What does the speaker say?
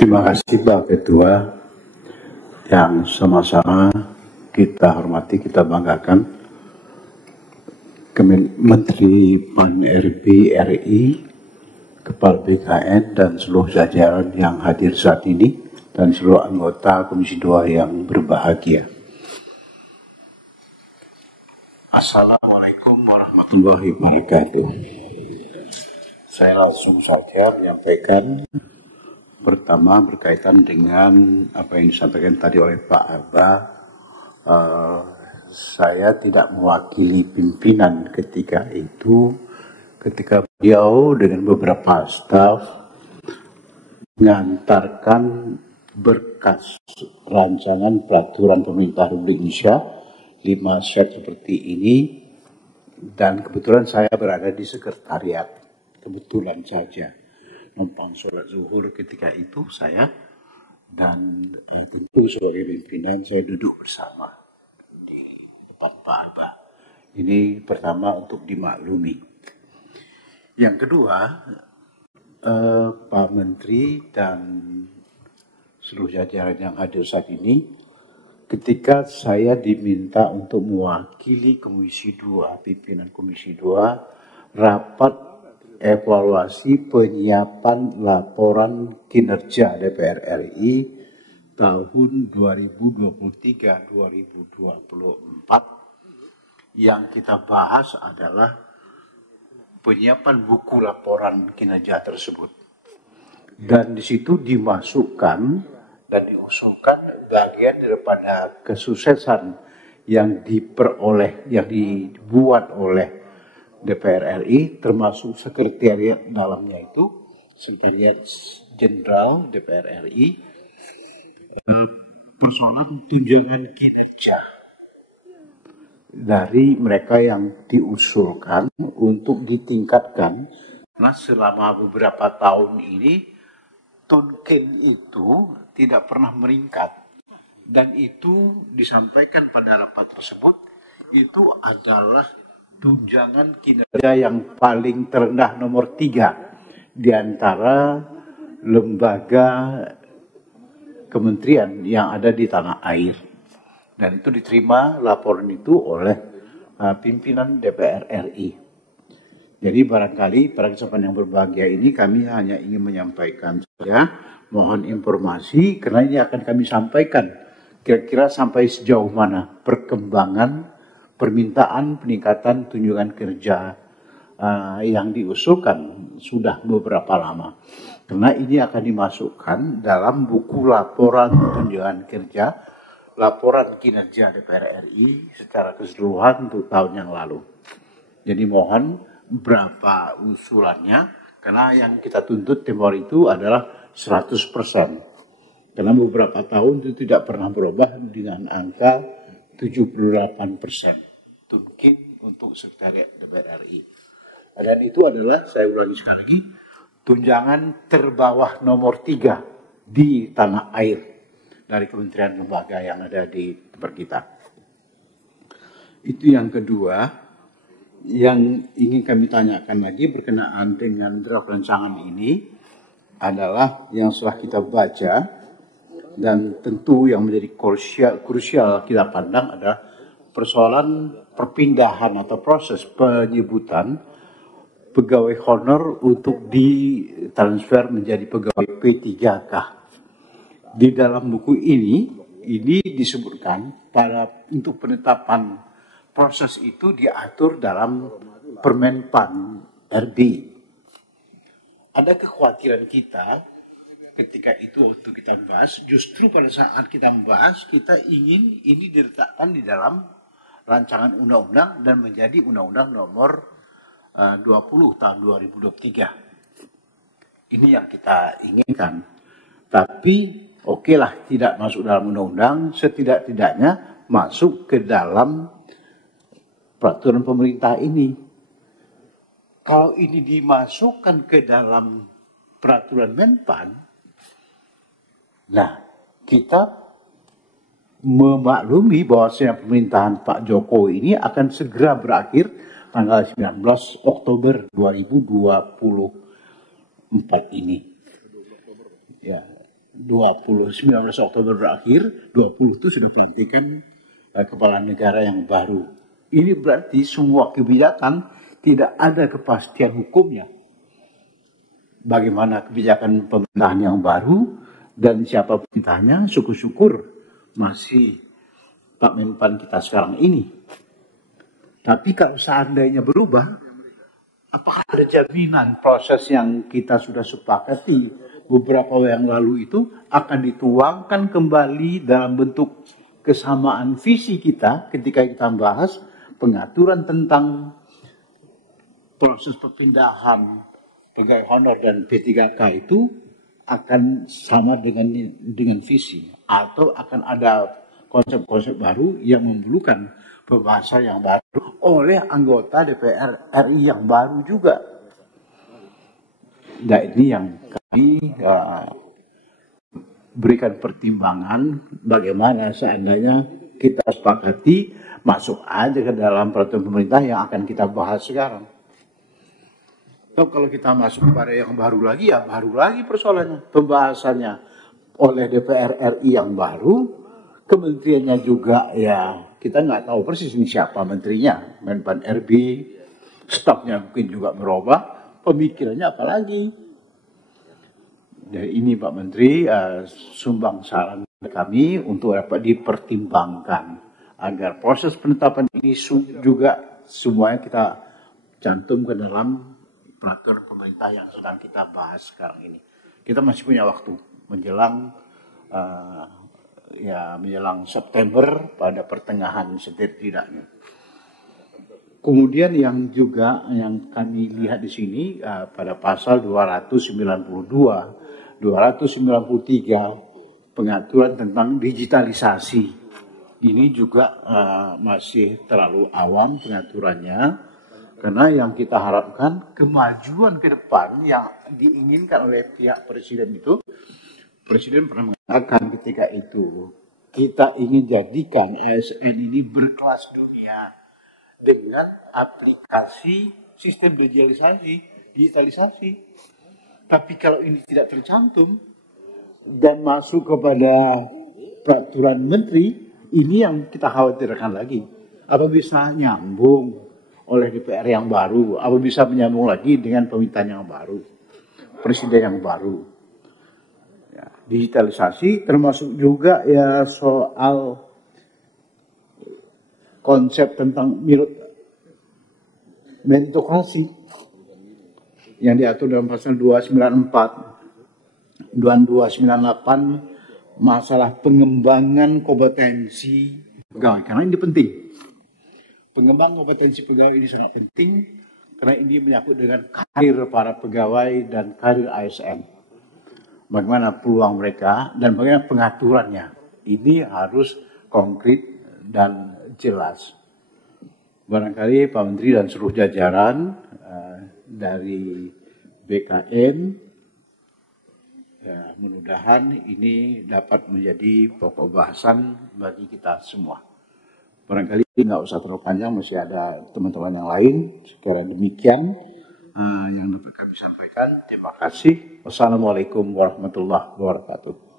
Terima kasih Pak Ketua, yang sama-sama kita hormati, kita banggakan Menteri PAN-RB RI, Kepala BKN dan seluruh jajaran yang hadir saat ini dan seluruh anggota Komisi 2 yang berbahagia. Assalamualaikum warahmatullahi wabarakatuh. Saya langsung saja menyampaikan. Pertama berkaitan dengan apa yang disampaikan tadi oleh Pak Arba, saya tidak mewakili pimpinan ketika beliau dengan beberapa staf mengantarkan berkas rancangan peraturan pemerintah Republik Indonesia 5 set seperti ini, dan kebetulan saya berada di sekretariat, kebetulan saja numpang sholat zuhur ketika itu saya, dan tentu sebagai pimpinan saya duduk bersama di depan Pak Arba. Ini pertama untuk dimaklumi. Yang kedua, Pak Menteri dan seluruh jajaran yang hadir saat ini, ketika saya diminta untuk mewakili Komisi 2, pimpinan Komisi 2, rapat evaluasi penyiapan laporan kinerja DPR RI tahun 2023-2024, yang kita bahas adalah penyiapan buku laporan kinerja tersebut. Dan di situ dimasukkan dan diusulkan bagian daripada kesuksesan yang dibuat oleh DPR RI, termasuk sekretariat dalamnya itu, Sekretariat Jenderal DPR RI, persoalan tunjangan kinerja dari mereka yang diusulkan untuk ditingkatkan. Nah, selama beberapa tahun ini Tunken itu tidak pernah meningkat, dan itu disampaikan pada rapat tersebut, itu adalah tunjangan kinerja yang paling terendah nomor 3 di antara lembaga kementerian yang ada di tanah air. Dan itu diterima laporan itu oleh pimpinan DPR RI. Jadi barangkali pada kesempatan yang berbahagia ini kami hanya ingin menyampaikan saja, mohon informasi, karena ini akan kami sampaikan kira-kira sampai sejauh mana perkembangan permintaan peningkatan tunjangan kerja yang diusulkan sudah beberapa lama. Karena ini akan dimasukkan dalam buku laporan tunjangan kerja, laporan kinerja DPR RI secara keseluruhan untuk tahun yang lalu. Jadi mohon berapa usulannya, karena yang kita tuntut tempoh itu adalah 100%. Karena beberapa tahun itu tidak pernah berubah dengan angka 78%. Tunkin untuk sekretariat DPR RI. Dan itu adalah, saya ulangi sekali lagi, tunjangan terbawah nomor 3 di tanah air dari kementerian lembaga yang ada di tempat kita. Itu yang kedua. Yang ingin kami tanyakan lagi berkenaan dengan draft rancangan ini adalah yang setelah kita baca, dan tentu yang menjadi krusial kita pandang adalah persoalan perpindahan atau proses penyebutan pegawai honor untuk ditransfer menjadi pegawai P3K. Di dalam buku ini disebutkan untuk penetapan proses itu diatur dalam Permen-PAN RB. Ada kekhawatiran kita ketika itu waktu kita membahas, justru pada saat kita membahas, kita ingin ini diletakkan di dalam rancangan undang-undang dan menjadi undang-undang nomor 20 tahun 2023. Ini yang kita inginkan. Tapi okelah tidak masuk dalam undang-undang, setidak-tidaknya masuk ke dalam peraturan pemerintah ini. Kalau ini dimasukkan ke dalam peraturan Menpan, nah kita memaklumi bahwasanya pemerintahan Pak Jokowi ini akan segera berakhir tanggal 19 Oktober 2024 ini. Ya, 19 Oktober berakhir, 20 itu sudah pelantikan kepala negara yang baru. Ini berarti semua kebijakan tidak ada kepastian hukumnya. Bagaimana kebijakan pemerintahan yang baru dan siapa pemerintahnya, syukur-syukur masih Pak Menpan kita sekarang ini. Tapi kalau seandainya berubah, apakah ada jaminan proses yang kita sudah sepakati beberapa yang lalu itu akan dituangkan kembali dalam bentuk kesamaan visi kita ketika kita membahas pengaturan tentang proses perpindahan pegawai honor dan P3K itu akan sama dengan visi atau akan ada konsep-konsep baru yang memerlukan pembahasan yang baru oleh anggota DPR RI yang baru juga. Nah, ini yang kami berikan pertimbangan bagaimana seandainya kita sepakati masuk aja ke dalam peraturan pemerintah yang akan kita bahas sekarang. Kalau kita masuk kepada yang baru lagi, ya baru lagi persoalannya. Pembahasannya oleh DPR RI yang baru, kementeriannya juga ya kita nggak tahu persis ini siapa menterinya, Menpan RB, stafnya mungkin juga berubah, pemikirannya apa lagi. Dari ini Pak Menteri sumbang saran kami untuk dapat dipertimbangkan agar proses penetapan ini juga semuanya kita cantum ke dalam peraturan pemerintah yang sedang kita bahas sekarang ini. Kita masih punya waktu menjelang menjelang September pada pertengahan setidaknya. Kemudian yang juga yang kami lihat di sini pada pasal 292, 293 pengaturan tentang digitalisasi. Ini juga masih terlalu awam pengaturannya karena yang kita harapkan kemajuan ke depan yang diinginkan oleh pihak presiden itu. Presiden pernah mengatakan ketika itu, kita ingin jadikan ASN ini berkelas dunia dengan aplikasi sistem digitalisasi. Tapi kalau ini tidak tercantum dan masuk kepada peraturan menteri, ini yang kita khawatirkan lagi. Apa bisa nyambung oleh DPR yang baru? Apa bisa menyambung lagi dengan pemerintahan yang baru? Presiden yang baru? Digitalisasi termasuk juga ya soal konsep tentang meritokrasi yang diatur dalam pasal 294 dan 298 masalah pengembangan kompetensi pegawai, karena ini penting. Pengembangan kompetensi pegawai ini sangat penting karena ini menyangkut dengan karir para pegawai dan karir ASN. Bagaimana peluang mereka dan bagaimana pengaturannya. Ini harus konkret dan jelas. Barangkali Pak Menteri dan seluruh jajaran dari BKN, ya, mudah-mudahan ini dapat menjadi pokok bahasan bagi kita semua. Barangkali nggak usah terlalu panjang, masih ada teman-teman yang lain. Sekira demikian yang dapat kami sampaikan. Terima kasih. Wassalamualaikum warahmatullahi wabarakatuh.